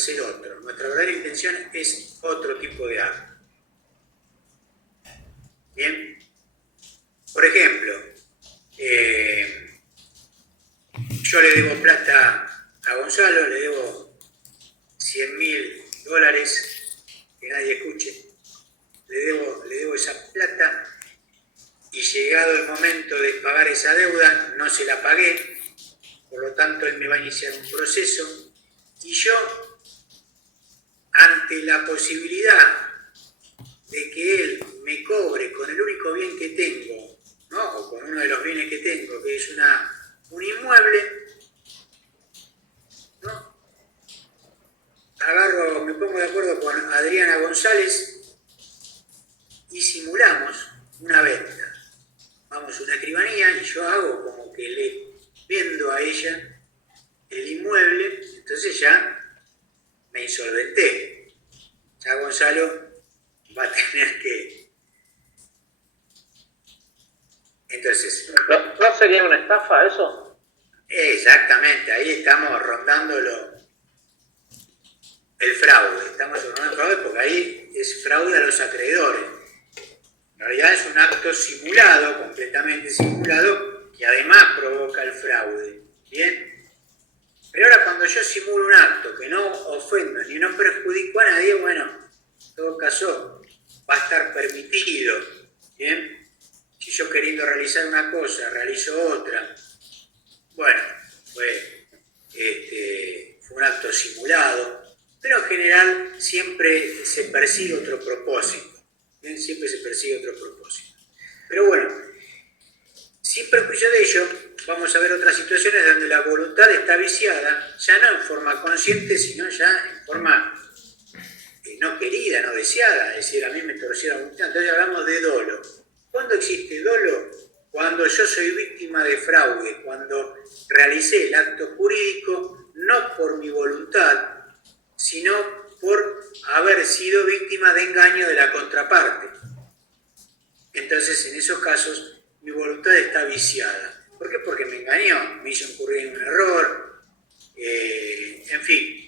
hacer otro. Nuestra verdadera intención es otro tipo de acto. Bien. Por ejemplo, yo le debo plata a Gonzalo, le debo $100.000, que nadie escuche. Le debo esa plata y llegado el momento de pagar esa deuda, no se la pagué, por lo tanto él me va a iniciar un proceso y yo, ante la posibilidad de que él me cobre con el único bien que tengo, ¿no? O con uno de los bienes que tengo, que es un inmueble, ¿no? Me pongo de acuerdo con Adriana González y simulamos una venta. Vamos a una escribanía y yo hago como que le vendo a ella el inmueble, entonces ya me insolventé. Ya Gonzalo va a tener que... Entonces... ¿No sería una estafa eso? Exactamente, ahí estamos rondándolo. El fraude, estamos rondando el fraude porque ahí es fraude a los acreedores. En realidad es un acto simulado, completamente simulado, que además provoca el fraude. ¿Bien? Pero ahora cuando yo simulo un acto que no ofendo ni no perjudico a nadie, bueno, en todo caso va a estar permitido. ¿Bien? Si yo queriendo realizar una cosa, realizo otra, bueno, fue un acto simulado, pero en general siempre se persigue otro propósito. ¿Bien? Siempre se persigue otro propósito. Pero bueno, sin perjuicio de ello, vamos a ver otras situaciones donde la voluntad está viciada, ya no en forma consciente, sino ya en forma no querida, no deseada. Es decir, a mí me torció la voluntad. Entonces hablamos de dolo. ¿Cuándo existe dolo? Cuando yo soy víctima de fraude, cuando realicé el acto jurídico no por mi voluntad, sino por haber sido víctima de engaño de la contraparte. Entonces, en esos casos, mi voluntad está viciada. ¿Por qué? Porque me engañó, me hizo incurrir en un error, en fin.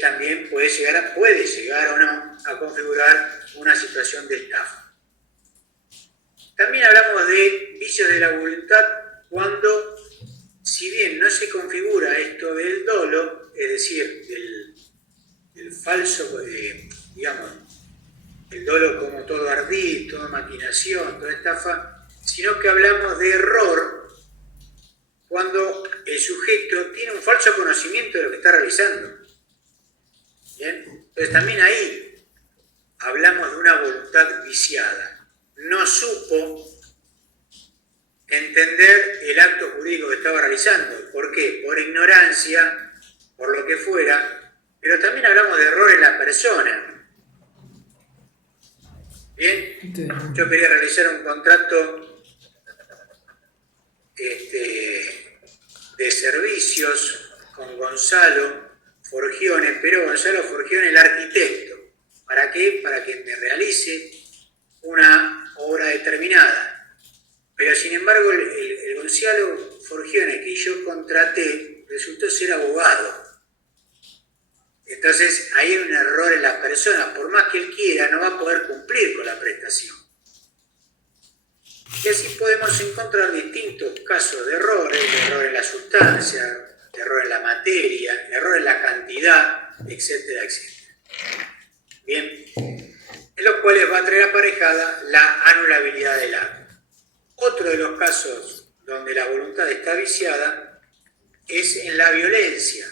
También puede llegar o no a configurar una situación de estafa. También hablamos de vicios de la voluntad cuando, si bien no se configura esto del dolo, es decir, del falso, digamos, el dolo como todo ardid, toda maquinación, toda estafa, sino que hablamos de error cuando el sujeto tiene un falso conocimiento de lo que está realizando. ¿Bien? Entonces también ahí hablamos de una voluntad viciada. No supo entender el acto jurídico que estaba realizando. ¿Por qué? Por ignorancia, por lo que fuera, pero también hablamos de error en la persona. ¿Bien? Yo quería realizar un contrato de servicios con Gonzalo Forgione, pero Gonzalo Forgione el arquitecto. ¿Para qué? Para que me realice una obra determinada. Pero sin embargo el Gonzalo Forgione que yo contraté resultó ser abogado. Entonces ahí hay un error en la persona, por más que él quiera no va a poder cumplir con la prestación. Y así podemos encontrar distintos casos de errores, de error en la sustancia, de error en la materia, de error en la cantidad, etcétera, etcétera. Bien, en los cuales va a traer aparejada la anulabilidad del acto. Otro de los casos donde la voluntad está viciada es en la violencia.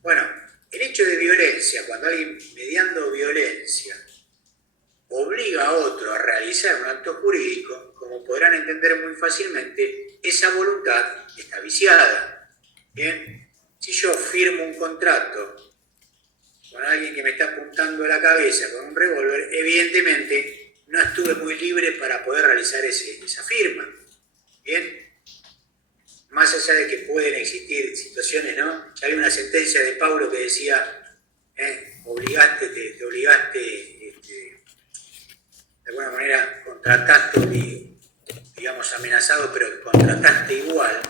Bueno, el hecho de violencia, cuando alguien mediando violencia obliga a otro a realizar un acto jurídico, como podrán entender muy fácilmente, esa voluntad está viciada. Bien, si yo firmo un contrato con alguien que me está apuntando a la cabeza con un revólver, evidentemente no estuve muy libre para poder realizar esa firma. Bien, más allá de que pueden existir situaciones, ¿no? Ya hay una sentencia de Paulo que decía, te obligaste, de alguna manera contrataste, digamos amenazado, pero contrataste igual.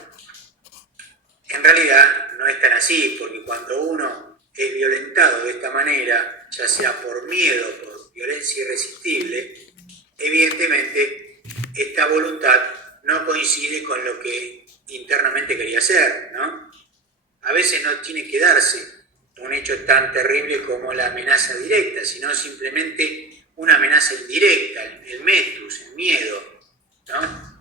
En realidad no es tan así, porque cuando uno es violentado, violentado de esta manera, ya sea por miedo, por violencia irresistible, evidentemente esta voluntad no coincide con lo que internamente quería hacer, ¿no? A veces no tiene que darse un hecho tan terrible como la amenaza directa, sino simplemente una amenaza indirecta, el metus, el miedo, ¿no?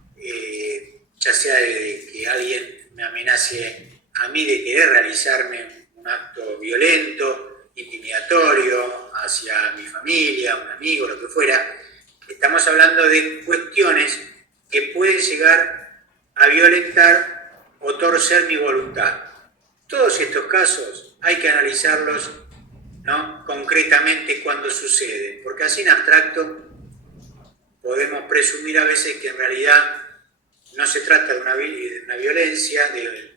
Ya sea de que alguien me amenace a mí de querer realizarme un acto violento, intimidatorio, hacia mi familia, un amigo, lo que fuera. Estamos hablando de cuestiones que pueden llegar a violentar o torcer mi voluntad. Todos estos casos hay que analizarlos, ¿no?, concretamente cuando suceden, porque así en abstracto podemos presumir a veces que en realidad no se trata de una violencia, de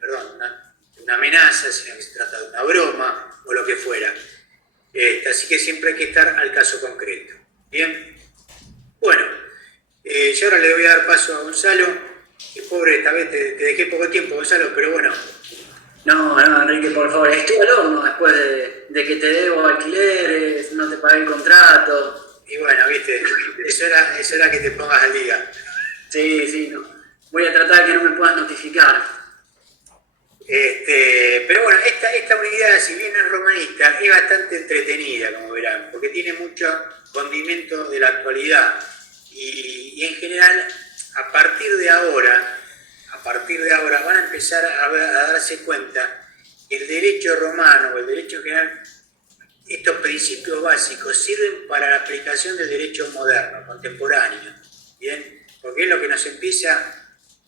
una amenaza, sino que se trata de una broma o lo que fuera. Así que siempre hay que estar al caso concreto. Bien, bueno, yo ahora le voy a dar paso a Gonzalo, que pobre, esta vez te dejé poco tiempo, Gonzalo, pero bueno. No, Enrique, por favor, estoy al horno después de que te debo alquileres, no te pagué el contrato. Y bueno, viste, eso era que te pongas al día. Sí, no. Voy a tratar de que no me puedas notificar. Pero bueno, esta unidad, si bien es romanista, es bastante entretenida, como verán, porque tiene mucho condimento de la actualidad. Y en general, a partir de ahora van a empezar a darse cuenta que el derecho romano o el derecho en general, estos principios básicos sirven para la aplicación del derecho moderno, contemporáneo, ¿bien? Porque es lo que nos empieza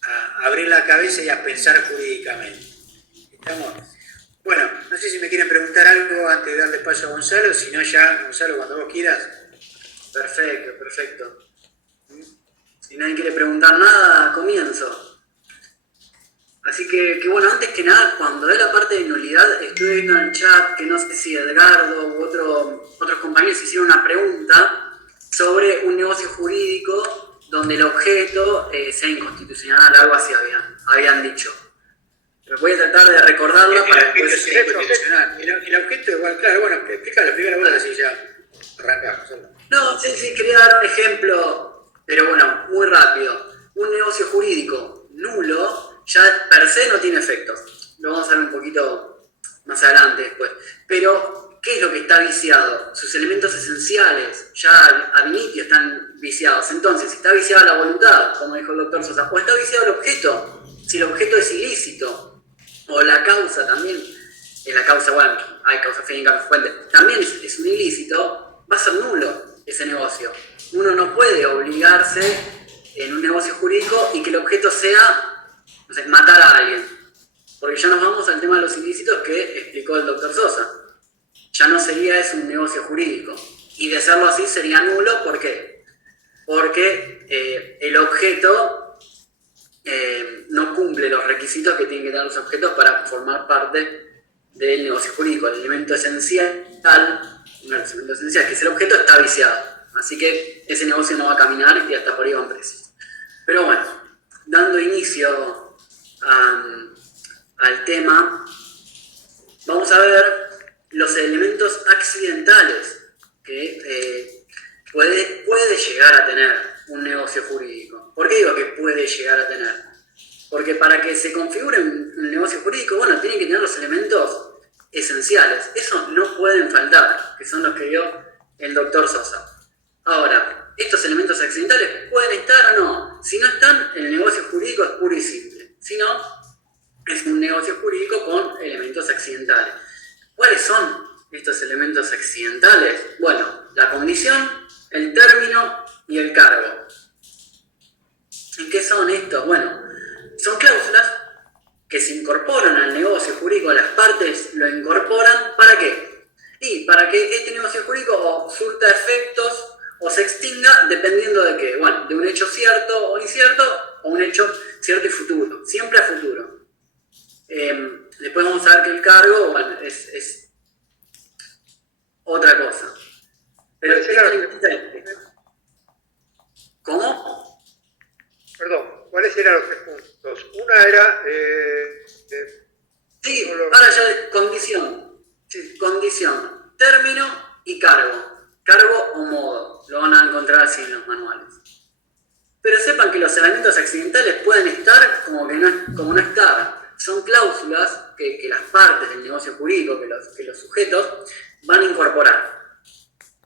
a abrir la cabeza y a pensar jurídicamente. ¿Estamos? Bueno, no sé si me quieren preguntar algo antes de darle paso a Gonzalo, si no ya, Gonzalo, cuando vos quieras. Perfecto. Si nadie quiere preguntar nada, comienzo. Así que bueno, antes que nada, cuando dé la parte de nulidad, estuve viendo en el chat que no sé si Edgardo u otros compañeros hicieron una pregunta sobre un negocio jurídico donde el objeto sea inconstitucional, algo así habían dicho. Pero voy a tratar de recordarlo para que después... sea inconstitucional. El objeto igual, claro, bueno, explícalo vos, así ya arrancamos. No, sí, quería dar un ejemplo, pero bueno, muy rápido. Un negocio jurídico nulo ya per se no tiene efecto. Lo vamos a ver un poquito más adelante después. Pero, ¿qué es lo que está viciado? Sus elementos esenciales, ya ab initio están viciados. Entonces, si está viciada la voluntad, como dijo el doctor Sosa, o está viciado el objeto, si el objeto es ilícito, o la causa también, en la causa, bueno, hay causa fe y causa fuente, también es un ilícito, va a ser nulo ese negocio. Uno no puede obligarse en un negocio jurídico y que el objeto sea, no sé, matar a alguien. Porque ya nos vamos al tema de los ilícitos que explicó el doctor Sosa. Ya no sería eso un negocio jurídico. Y de serlo así sería nulo, ¿por qué? Porque el objeto no cumple los requisitos que tienen que tener los objetos para formar parte del negocio jurídico. El elemento esencial, uno de los elementos esenciales, que es el objeto, está viciado. Así que ese negocio no va a caminar y hasta por ahí van presos. Pero bueno, dando inicio al tema, vamos a ver los elementos accidentales que puede llegar a tener un negocio jurídico. ¿Por qué digo que puede llegar a tener? Porque para que se configure un negocio jurídico, bueno, tienen que tener los elementos esenciales. Esos no pueden faltar, que son los que dio el doctor Sosa. Ahora, ¿estos elementos accidentales pueden estar o no? Si no están, el negocio jurídico es puro y simple. Si no, es un negocio jurídico con elementos accidentales. ¿Cuáles son estos elementos accidentales? Bueno, la condición, el término y el cargo. ¿Y qué son estos? Bueno, son cláusulas que se incorporan al negocio jurídico, las partes lo incorporan, ¿para qué? Y para que este negocio jurídico o surta efectos o se extinga dependiendo de qué. Bueno, de un hecho cierto o incierto, o un hecho cierto y futuro, siempre a futuro. Después vamos a ver que el cargo, bueno, es otra cosa. Pero ¿cómo? Perdón, ¿cuáles eran los 3 puntos? Una era... sí, ahora ya condición. Sí, condición. término y cargo. Cargo o modo. Lo van a encontrar así en los manuales. Pero sepan que los elementos accidentales pueden estar como no estar. Son cláusulas que las partes del negocio jurídico, que los sujetos, van a incorporar.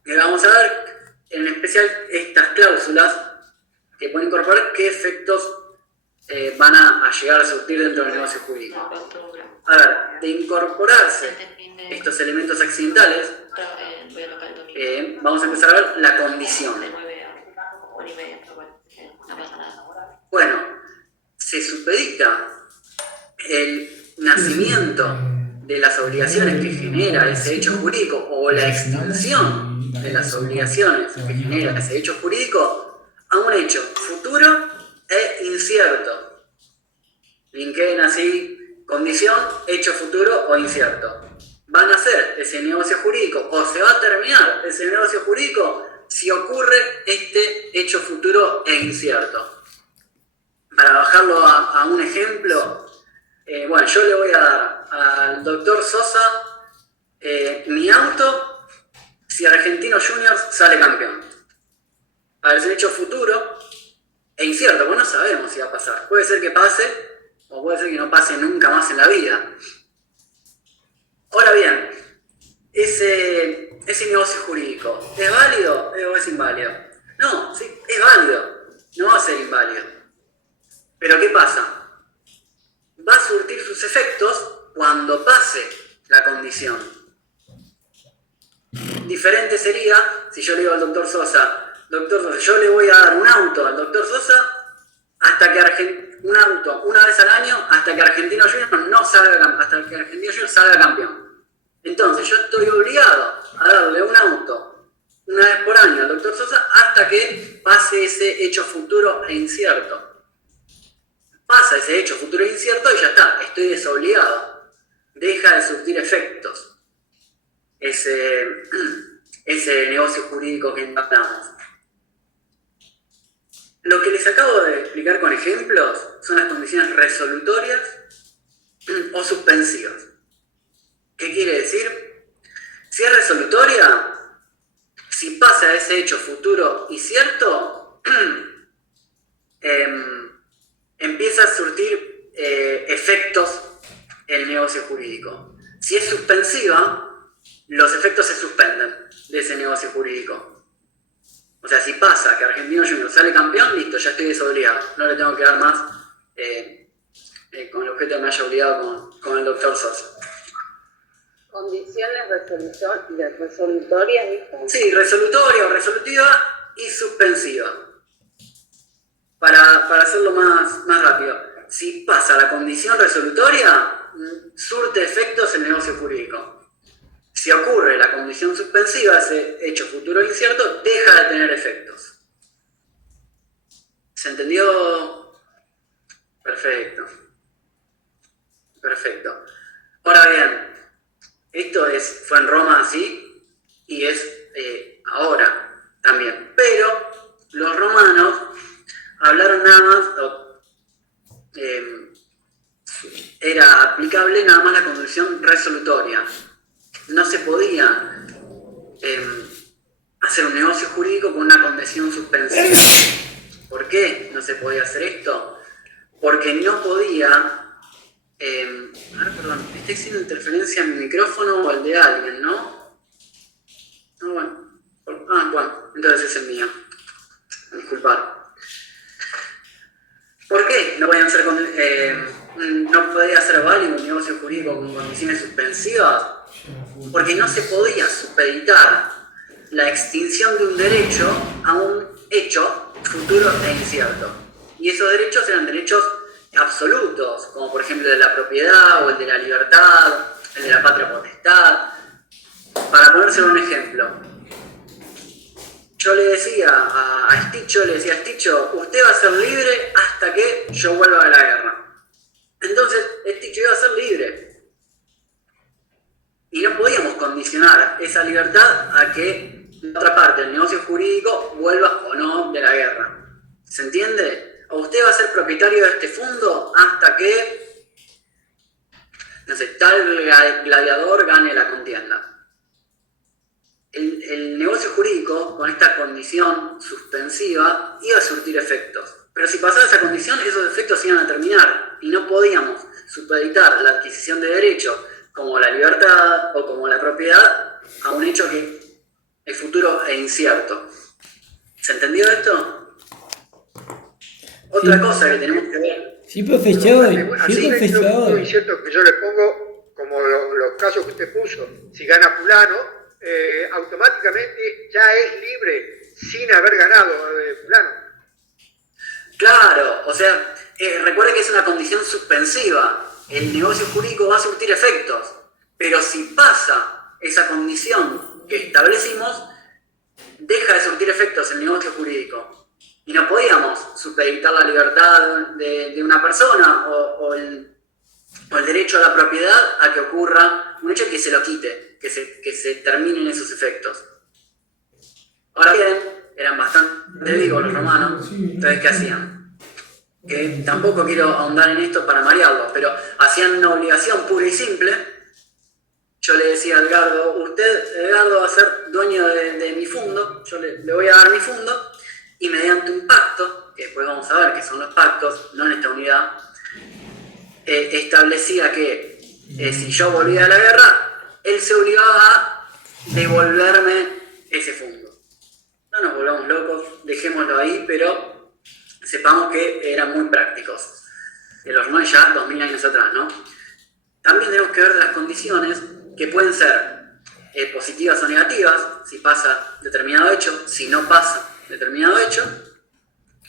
Y vamos a ver en especial estas cláusulas que pueden incorporar qué efectos van a llegar a surtir dentro del negocio jurídico. A ver, de incorporarse estos elementos accidentales, vamos a empezar a ver la condición. Bueno, se supedita el nacimiento de las obligaciones que genera ese hecho jurídico o la extinción de las obligaciones que genera ese hecho jurídico a un hecho futuro e incierto. Linkeen así, condición, hecho futuro o incierto. Van a hacer ese negocio jurídico o se va a terminar ese negocio jurídico si ocurre este hecho futuro e incierto. Para bajarlo a un ejemplo, bueno, yo le voy a dar al doctor Sosa mi auto si Argentino Juniors sale campeón. A ver, es un hecho futuro e incierto, porque no sabemos si va a pasar. Puede ser que pase o puede ser que no pase nunca más en la vida. Ahora bien, ese negocio jurídico, ¿es válido o es inválido? No, sí, es válido, no va a ser inválido. Pero ¿qué pasa? Va a surtir sus efectos cuando pase la condición. Diferente sería si yo le digo al doctor Sosa, yo le voy a dar un auto al doctor Sosa hasta que un auto una vez al año hasta que Argentino Juniors salga campeón. Entonces yo estoy obligado a darle un auto una vez por año al doctor Sosa hasta que pase ese hecho futuro e incierto. Pasa ese hecho futuro e incierto y ya está, estoy desobligado. Deja de surtir efectos ese negocio jurídico que hablamos. Lo que les acabo de explicar con ejemplos son las condiciones resolutorias o suspensivas. ¿Qué quiere decir? Si es resolutoria, si pasa ese hecho futuro y cierto, empieza a surtir efectos el negocio jurídico. Si es suspensiva, los efectos se suspenden de ese negocio jurídico. O sea, si pasa que Argentino Juniors sale campeón, listo, ya estoy desobligado. No le tengo que dar más con el objeto que me haya obligado con el doctor Sosa. ¿Condiciones resolutorias, dijo? Sí, resolutoria o resolutiva y suspensiva. Para hacerlo más rápido. Si pasa la condición resolutoria, surte efectos el negocio jurídico. Si ocurre la condición suspensiva, ese hecho futuro incierto deja de tener efectos. ¿Se entendió? Perfecto. Perfecto. Ahora bien, esto fue en Roma así y es ahora también. Pero los romanos hablaron nada más, era aplicable nada más la condición resolutoria. No se podía hacer un negocio jurídico con una condición suspensiva. ¿Por qué no se podía hacer esto? Porque no podía... perdón, ¿está haciendo interferencia en mi micrófono o el de alguien, no? No, bueno. Bueno, entonces es el mío. Disculpad. ¿Por qué no podían ser no podía ser válido un negocio jurídico con condiciones suspensivas? Porque no se podía supeditar la extinción de un derecho a un hecho futuro e incierto. Y esos derechos eran derechos absolutos, como por ejemplo el de la propiedad o el de la libertad, el de la patria potestad. Para ponérselo un ejemplo, yo le decía a Sticho, usted va a ser libre hasta que yo vuelva de la guerra. Entonces, Sticho iba a ser libre. Y no podíamos condicionar esa libertad a que la otra parte del negocio jurídico vuelva o no de la guerra. ¿Se entiende? O usted va a ser propietario de este fondo hasta que, no sé, tal gladiador gane la contienda. el negocio jurídico, con esta condición suspensiva, iba a surtir efectos. Pero si pasaba esa condición, esos efectos iban a terminar y no podíamos supeditar la adquisición de derechos como la libertad o como la propiedad a un hecho que es futuro e incierto. ¿Se entendió esto? Otra cosa que tenemos que ver. Sí, profesor. Así Sí, es lo profesor. muy cierto que yo le pongo, como los casos que usted puso, si gana fulano, automáticamente ya es libre sin haber ganado fulano. Claro, o sea, recuerde que es una condición suspensiva. El negocio jurídico va a surtir efectos, pero si pasa esa condición que establecimos, deja de surtir efectos el negocio jurídico. Y no podíamos supeditar la libertad de una persona o el derecho a la propiedad a que ocurra un hecho que se lo quite, que se terminen esos efectos. Ahora bien, eran bastante vivos los romanos, entonces ¿qué hacían? Que tampoco quiero ahondar en esto para marearlos, pero hacían una obligación pura y simple. Yo le decía a Edgardo, usted, Edgardo, va a ser dueño de mi fondo, yo le voy a dar mi fondo, y mediante un pacto, que después vamos a ver qué son los pactos, no en esta unidad, establecía que si yo volvía a la guerra, él se obligaba a devolverme ese fondo. No nos volvamos locos, dejémoslo ahí, pero sepamos que eran muy prácticos. Los romanos ya 2000 años atrás, ¿no? También tenemos que ver las condiciones que pueden ser positivas o negativas, si pasa determinado hecho, si no pasa determinado hecho,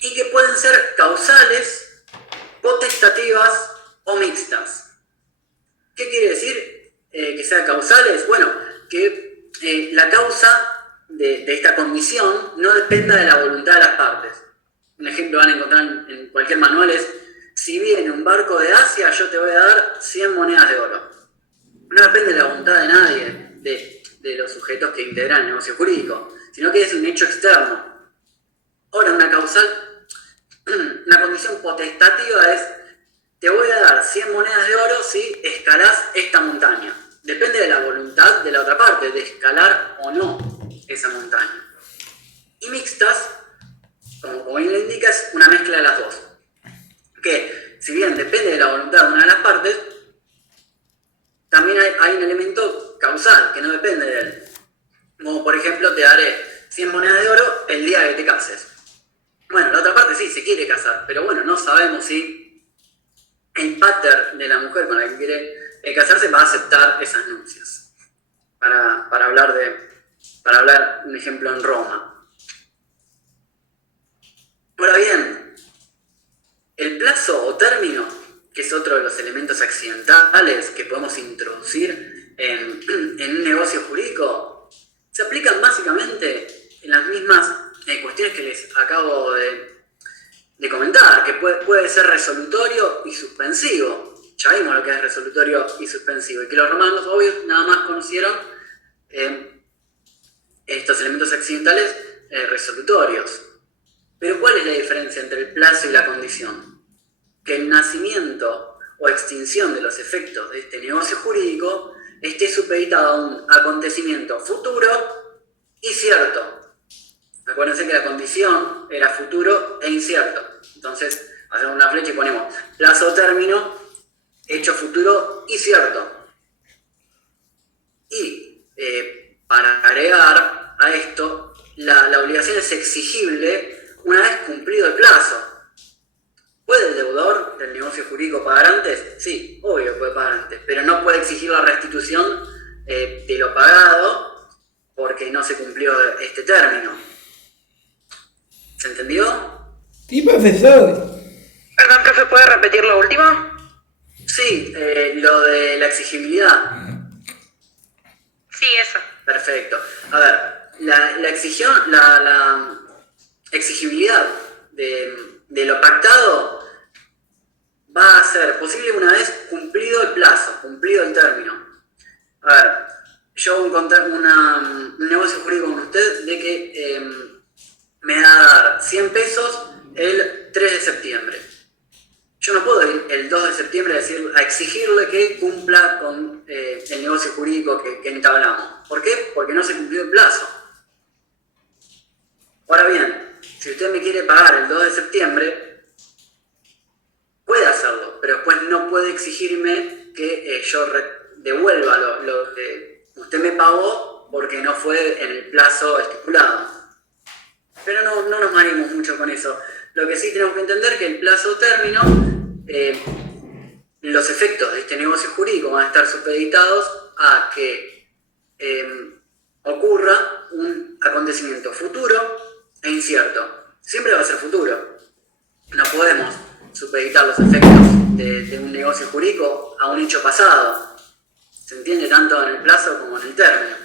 y que pueden ser causales, potestativas o mixtas. ¿Qué quiere decir que sean causales? Bueno, que la causa de esta condición no dependa de la voluntad de las partes. Un ejemplo van a encontrar en cualquier manual es: si viene un barco de Asia, yo te voy a dar 100 monedas de oro. No depende de la voluntad de nadie, de los sujetos que integran el negocio jurídico, sino que es un hecho externo. Ahora, una condición potestativa es: te voy a dar 100 monedas de oro si escalás esta montaña. Depende de la voluntad de la otra parte, de escalar o no esa montaña. Y mixtas, como bien le indica, es una mezcla de las dos. Que, si bien depende de la voluntad de una de las partes, también hay un elemento causal que no depende de él. Como por ejemplo, te daré 100 monedas de oro el día que te cases. Bueno, la otra parte sí se quiere casar, pero bueno, no sabemos si el pater de la mujer con la que quiere casarse va a aceptar esas nupcias. Para hablar un ejemplo en Roma. Ahora bien, el plazo o término, que es otro de los elementos accidentales que podemos introducir en un negocio jurídico, se aplican básicamente en las mismas cuestiones que les acabo de comentar, que puede ser resolutorio y suspensivo. Ya vimos lo que es resolutorio y suspensivo, y que los romanos, obvio, nada más conocieron estos elementos accidentales resolutorios. Pero ¿cuál es la diferencia entre el plazo y la condición? Que el nacimiento o extinción de los efectos de este negocio jurídico esté supeditado a un acontecimiento futuro y cierto. Acuérdense que la condición era futuro e incierto. Entonces, hacemos una flecha y ponemos plazo o término, hecho futuro y cierto. Y para agregar a esto, la obligación es exigible una vez cumplido el plazo. ¿Puede el deudor del negocio jurídico pagar antes? Sí, obvio puede pagar antes, pero no puede exigir la restitución de lo pagado porque no se cumplió este término. ¿Se entendió? Sí, profesor. Perdón, profe, ¿puede repetir lo último? Sí, lo de la exigibilidad. Sí, eso. Perfecto. A ver, la exigibilidad de lo pactado va a ser posible una vez cumplido el plazo, cumplido el término. A ver, yo voy a contar un negocio jurídico con usted de que me va a dar 100 pesos el 3 de septiembre. yo no puedo ir el 2 de septiembre a exigirle que cumpla con el negocio jurídico que entablamos. ¿Por qué? Porque no se cumplió el plazo. Ahora bien, si usted me quiere pagar el 2 de septiembre, puede hacerlo, pero después no puede exigirme que yo devuelva lo que usted me pagó porque no fue en el plazo estipulado. Pero no nos mareemos mucho con eso. Lo que sí tenemos que entender es que el plazo término, los efectos de este negocio jurídico van a estar supeditados a que ocurra un acontecimiento futuro e incierto. Siempre va a ser futuro. No podemos supeditar los efectos de un negocio jurídico a un hecho pasado. Se entiende tanto en el plazo como en el término.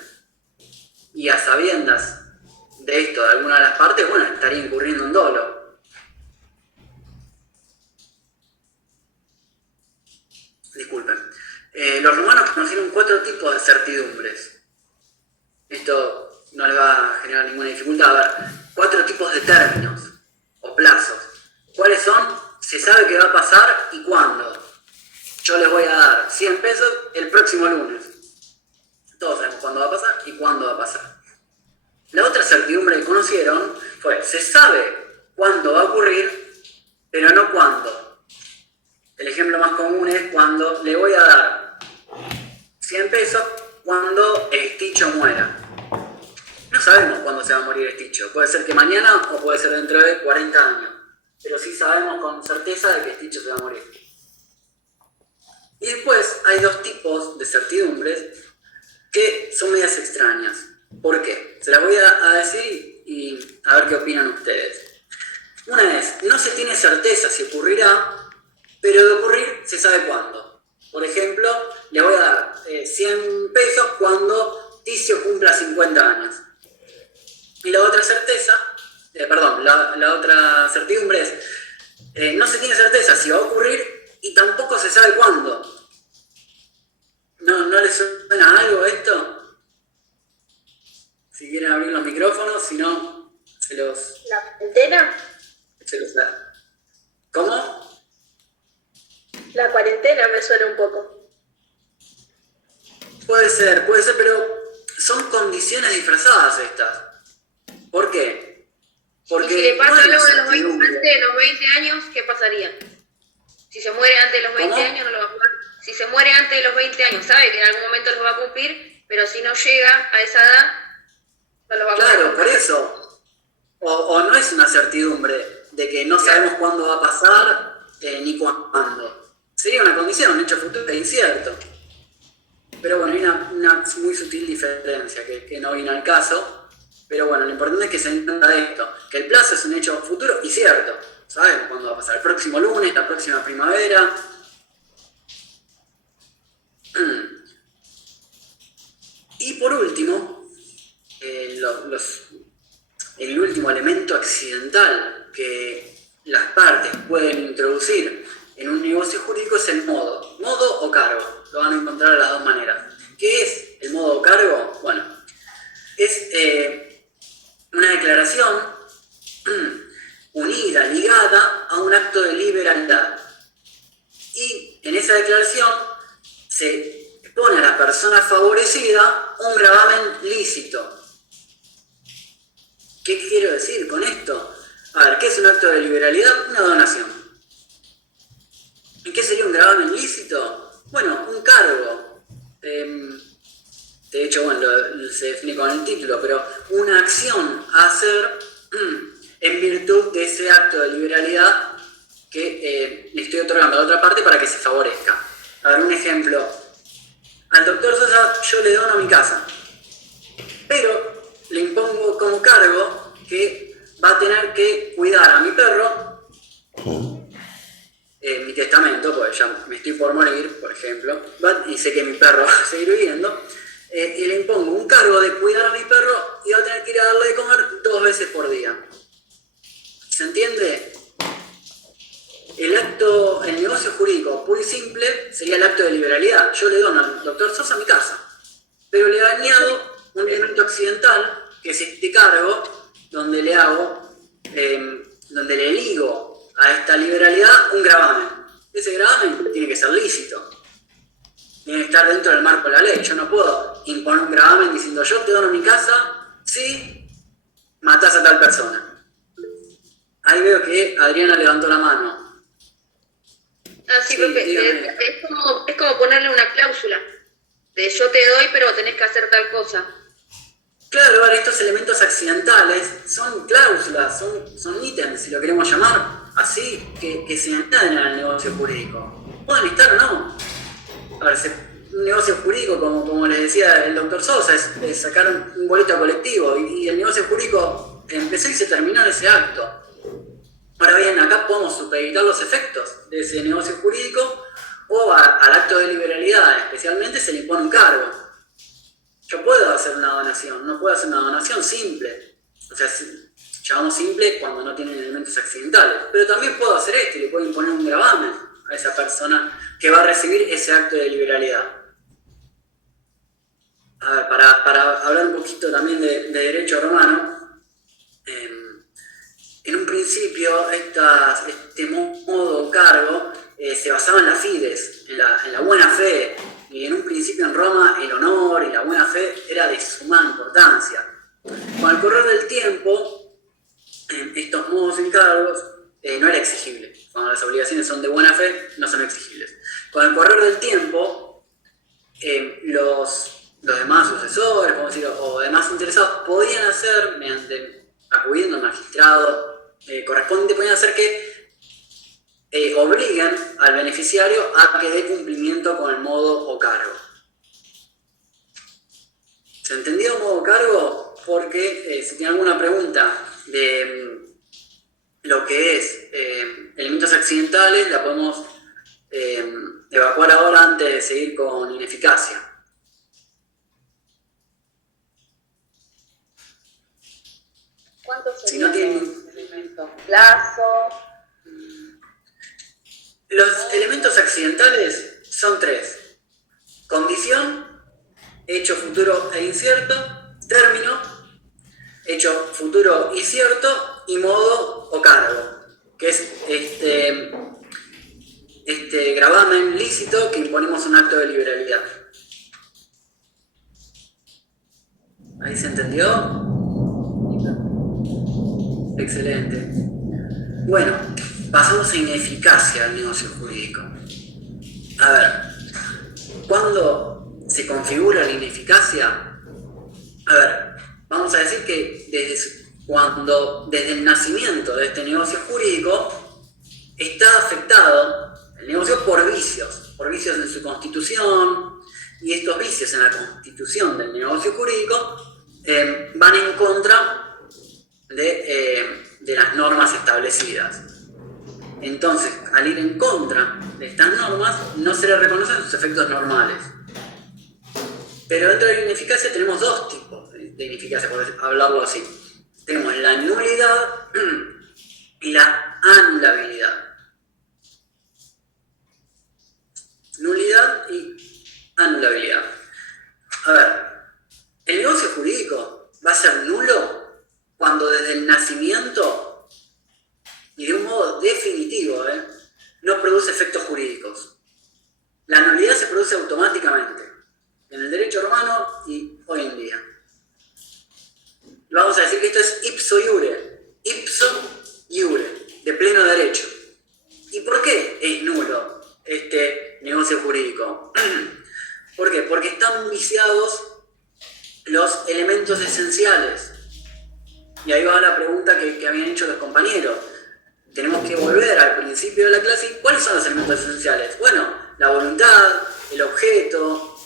Y a sabiendas de esto, de alguna de las partes, bueno, estaría incurriendo en dolo. Disculpen. Los romanos conocieron 4 tipos de certidumbres. Esto no les va a generar ninguna dificultad. A ver, 4 tipos de términos o plazos. ¿Cuáles son? Se sabe qué va a pasar y cuándo. Yo les voy a dar 100 pesos el próximo lunes. Todos sabemos cuándo va a pasar y cuándo va a pasar. La otra certidumbre que conocieron fue, se sabe cuándo va a ocurrir, pero no cuándo. El ejemplo más común es cuando le voy a dar 100 pesos cuando el Sticho muera. No sabemos cuándo se va a morir Sticho. Puede ser que mañana o puede ser dentro de 40 años. Pero sí sabemos con certeza de que Sticho se va a morir. Y después hay 2 tipos de certidumbres que son medias extrañas. ¿Por qué? Se las voy a decir y a ver qué opinan ustedes. Una es, no se tiene certeza si ocurrirá, pero de ocurrir se sabe cuándo. Por ejemplo, le voy a dar 100 pesos cuando Ticio cumpla 50 años. Y la otra certeza, la otra certidumbre es, no se tiene certeza si va a ocurrir y tampoco se sabe cuándo. ¿No les suena algo esto? Si quieren abrir los micrófonos, si no, ¿La cuarentena? se los da. ¿Cómo? La cuarentena me suena un poco. Puede ser, pero son condiciones disfrazadas estas. ¿Por qué? Porque y si le pasa no es la algo certidumbre. antes de los 20 años, ¿qué pasaría? Si se muere antes de los 20 ¿Cómo? años, no lo va a poder. Si se muere antes de los 20 años, sabe que en algún momento lo va a cumplir, pero si no llega a esa edad, no lo va a poder. Claro, por eso. O no es una certidumbre de que no sabemos cuándo va a pasar ni cuándo. Sería una condición, un hecho futuro e incierto. Pero bueno, hay una muy sutil diferencia que no viene al caso. Pero bueno, lo importante es que se entienda esto, que el plazo es un hecho futuro y cierto. Sabemos cuándo va a pasar, el próximo lunes, la próxima primavera. Y por último, el último elemento accidental que las partes pueden introducir en un negocio jurídico es el modo. Modo o cargo. Lo van a encontrar de las 2 maneras. ¿Qué es el modo o cargo? Bueno, es una declaración unida, ligada a un acto de liberalidad. Y en esa declaración se pone a la persona favorecida un gravamen lícito. ¿Qué quiero decir con esto? A ver, ¿qué es un acto de liberalidad? Una donación. ¿Y qué sería un gravamen lícito? Bueno, un cargo. De hecho, bueno, se define con el título, pero una acción a hacer en virtud de ese acto de liberalidad que le estoy otorgando a la otra parte para que se favorezca. A ver, un ejemplo. Al doctor Sosa yo le dono mi casa, pero le impongo como cargo que va a tener que cuidar a mi perro en mi testamento, porque ya me estoy por morir, por ejemplo, y sé que mi perro va a seguir viviendo, y le impongo un cargo de cuidar a mi perro y va a tener que ir a darle de comer 2 veces por día. ¿Se entiende? El negocio jurídico puro y simple sería el acto de liberalidad. Yo le dono al doctor Sosa mi casa, pero le añado un elemento accidental, que es este cargo, donde le ligo a esta liberalidad un gravamen. ese gravamen tiene que ser lícito. Tiene que estar dentro del marco de la ley. Yo no puedo imponer un gravamen diciendo yo te dono mi casa si matás a tal persona. Ahí veo que Adriana levantó la mano. Ah, sí, Sí, profe, dígame. es como ponerle una cláusula de yo te doy, pero tenés que hacer tal cosa. Claro, ahora estos elementos accidentales son cláusulas, son ítems, si lo queremos llamar así, que se añaden al negocio jurídico. Pueden estar o no. A ver, un negocio jurídico, como les decía el doctor Sosa, es sacar un boleto colectivo y el negocio jurídico empezó y se terminó en ese acto. Ahora bien, acá podemos supeditar los efectos de ese negocio jurídico o al acto de liberalidad, especialmente se le impone un cargo. Yo puedo hacer una donación, no puedo hacer una donación simple. O sea, llamamos simple cuando no tienen elementos accidentales. Pero también puedo hacer esto y le puedo imponer un gravamen a esa persona que va a recibir ese acto de liberalidad. A ver, para hablar un poquito también de derecho romano, en un principio este modo o cargo se basaba en la fides, en la buena fe. Y en un principio en Roma el honor y la buena fe era de suma importancia. Con el correr del tiempo, estos modos y cargos no era exigible. Cuando las obligaciones son de buena fe, no son exigibles. Con el correr del tiempo, los demás sucesores, podemos decir, o demás interesados, podían hacer, acudiendo al magistrado correspondiente, podían hacer que obliguen al beneficiario a que dé cumplimiento con el modo o cargo. ¿Se entendió modo o cargo? Porque si tiene alguna pregunta de lo que es elementos accidentales, la podemos evacuar ahora antes de seguir con ineficacia. ¿Cuántos Si no serían tienen- los elementos? Plazo. Los elementos accidentales son 3. Condición, hecho futuro e incierto, término, hecho futuro y cierto, y modo o cargo, que es este gravamen lícito que imponemos un acto de liberalidad. ¿Ahí se entendió? Excelente. Bueno, pasamos a ineficacia del negocio jurídico. A ver, ¿cuándo se configura la ineficacia? A ver, vamos a decir que desde el nacimiento de este negocio jurídico está afectado el negocio por vicios en su constitución, y estos vicios en la constitución del negocio jurídico van en contra de las normas establecidas. Entonces, al ir en contra de estas normas, no se le reconocen sus efectos normales. Pero dentro de la ineficacia tenemos dos tipos de ineficacia, por hablarlo así. Tenemos la nulidad y la anulabilidad. Nulidad y anulabilidad. A ver, el negocio jurídico va a ser nulo cuando desde el nacimiento y de un modo definitivo no produce efectos jurídicos. La nulidad se produce automáticamente en el derecho romano y hoy en día. Vamos a decir que esto es ipso iure, de pleno derecho. ¿Y por qué es nulo este negocio jurídico? ¿Por qué? Porque están viciados los elementos esenciales. Y ahí va la pregunta que habían hecho los compañeros. Tenemos que volver al principio de la clase. ¿Cuáles son los elementos esenciales? Bueno, la voluntad, el objeto.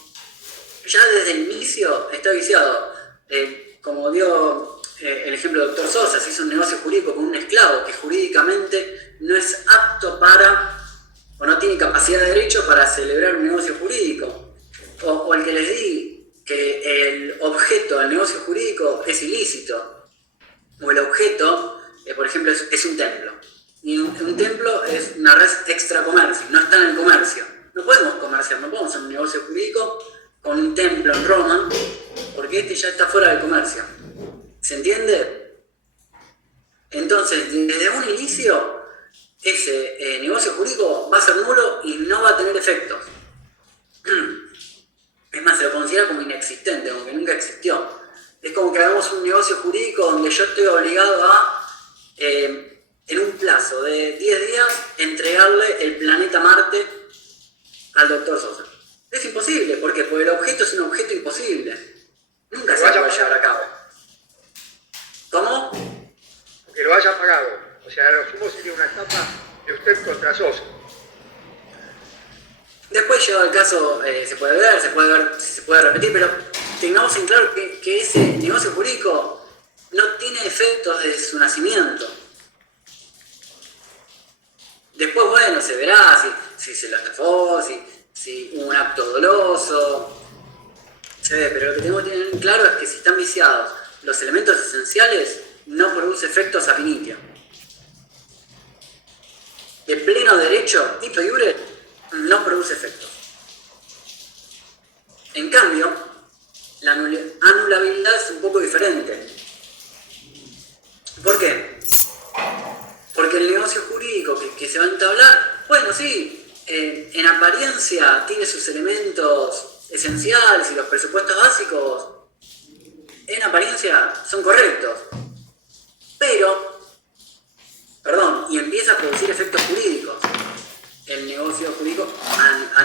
Ya desde el inicio está viciado. Como dio el ejemplo del doctor Sosa, se hizo un negocio jurídico con un esclavo que jurídicamente no es apto para, o no tiene capacidad de derecho para celebrar un negocio jurídico. O el que les di que el objeto del negocio jurídico es ilícito. O el objeto, por ejemplo, es un templo. Y un templo es una red extra comercio, no está en el comercio. No podemos comerciar, no podemos hacer un negocio jurídico con un templo en Roma, porque este ya está fuera del comercio. ¿Se entiende? Entonces, desde un inicio, ese negocio jurídico va a ser nulo y no va a tener efectos. Es más, se lo considera como inexistente, como que nunca existió. Es como que hagamos un negocio jurídico donde yo estoy obligado a, en un plazo de 10 días, entregarle el planeta Marte al doctor Sosa. Es imposible, ¿por qué? Porque el objeto es un objeto imposible. Nunca se puede llevar a cabo. ¿Cómo? Que lo haya pagado. O sea, lo sumo sería una estafa de usted contra Sosa. Después, llegado el caso, se puede ver, se puede repetir, pero tengamos en claro que ese negocio jurídico no tiene efectos desde su nacimiento. Después, bueno, se verá si se lo estafó, si hubo un acto doloso. Se ve, pero lo que tenemos que tener en claro es que si están viciados los elementos esenciales, no produce efectos ab initio. De pleno derecho, ipso iure, no produce efectos. En cambio, la anulabilidad es un poco diferente. ¿Por qué? Porque el negocio jurídico que se va a entablar, bueno, sí, en apariencia tiene sus elementos esenciales y los presupuestos básicos, en apariencia son correctos. Pero